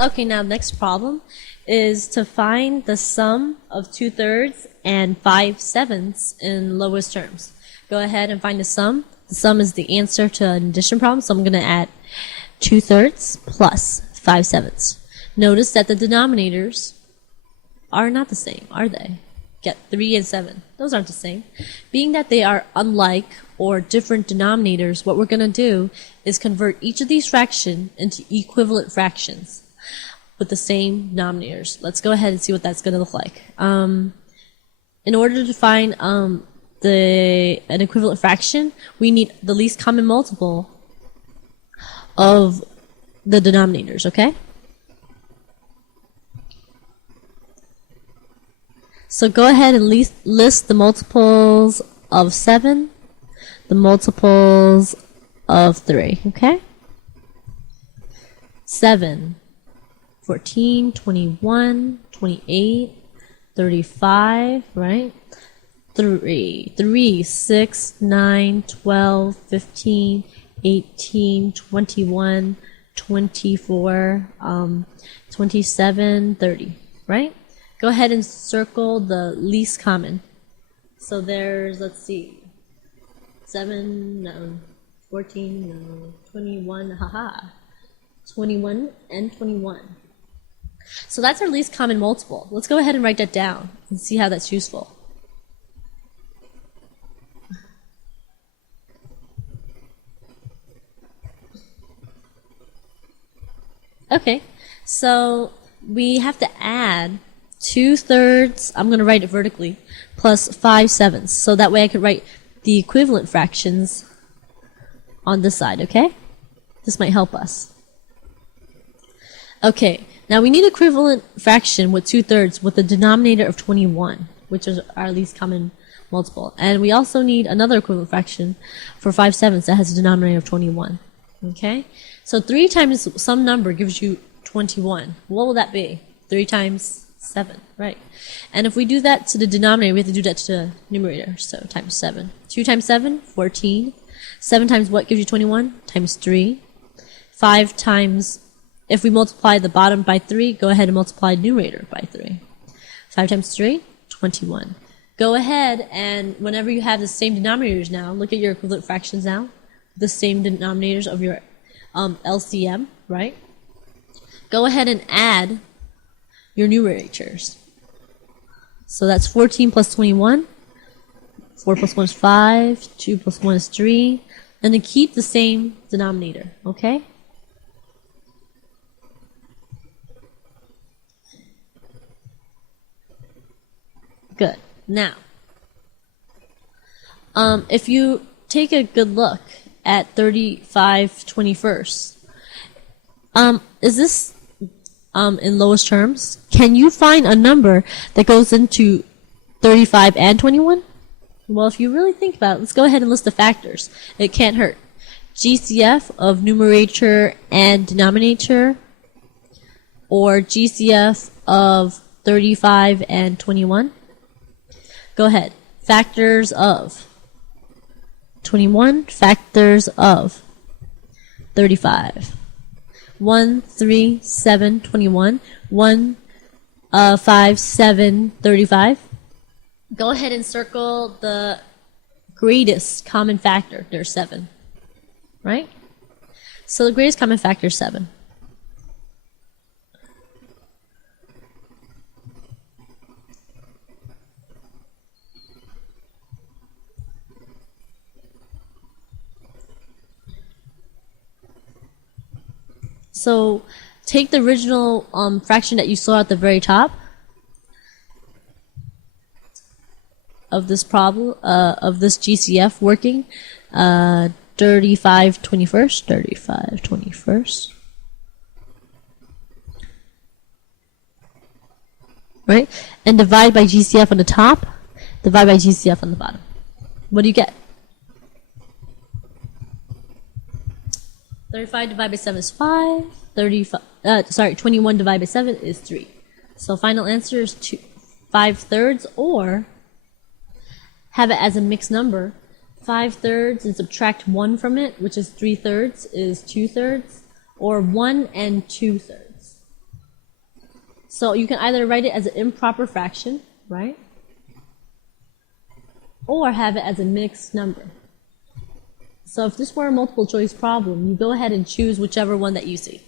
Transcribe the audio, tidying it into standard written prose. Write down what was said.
Okay, now next problem is to find the sum of 2/3 and 5/7 in lowest terms. Go ahead and find the sum. The sum is the answer to an addition problem, so I'm going to add 2/3 plus 5/7. Notice that the denominators are not the same, are they? Get 3 and 7. Those aren't the same. Being that they are unlike or different denominators, what we're going to do is convert each of these fractions into equivalent fractions with the same denominators. Let's go ahead and see what that's going to look like. In order to find an equivalent fraction, we need the least common multiple of the denominators, okay? So go ahead and list the multiples of 7, the multiples of 3, okay? 7, 14, 21, 28, 35, right? 3, 6, 9, 12, 15, 18, 21, 24, 27, 30, right? Go ahead and circle the least common. So there's, let's see, 7, no, 14, no, 21, haha, 21 and 21. So that's our least common multiple. Let's go ahead and write that down and see how that's useful. Okay, so we have to add 2/3, I'm going to write it vertically, plus 5/7. So that way I could write the equivalent fractions on this side, okay? This might help us. Okay, now we need equivalent fraction with 2/3 with a denominator of 21, which is our least common multiple. And we also need another equivalent fraction for 5/7 that has a denominator of 21. Okay? So 3 times some number gives you 21. What will that be? 3 times 7, right? And if we do that to the denominator, we have to do that to the numerator. So times 7. 2 times 7, 14. 7 times what gives you 21? Times 3. 5 times, if we multiply the bottom by 3, go ahead and multiply the numerator by 3. 5 times 3, 21. Go ahead and whenever you have the same denominators now, look at your equivalent fractions now. The same denominators of your LCM, right? Go ahead and add your numerators. So that's 14 plus 21. 4 plus 1 is 5. 2 plus 1 is 3. And then keep the same denominator, okay? Good. Now, if you take a good look at 35/21, is this in lowest terms? Can you find a number that goes into 35 and 21? Well, if you really think about it, let's go ahead and list the factors. It can't hurt. GCF of numerator and denominator, or GCF of 35 and 21. Go ahead. Factors of 21, factors of 35. 1, 3, 7, 21. 1, 5, 7, 35. Go ahead and circle the greatest common factor. There's 7. Right? So the greatest common factor is 7. So take the original fraction that you saw at the very top of this problem, of this GCF working, 35/21, right? And divide by GCF on the top, divide by GCF on the bottom. What do you get? 35 divided by 7 is 5. 21 divided by 7 is 3. So final answer is 5/3, or have it as a mixed number. 5/3 and subtract 1 from it, which is 3/3, is 2/3, or 1 and 2/3. So you can either write it as an improper fraction, right? Or have it as a mixed number. So if this were a multiple choice problem, you go ahead and choose whichever one that you see.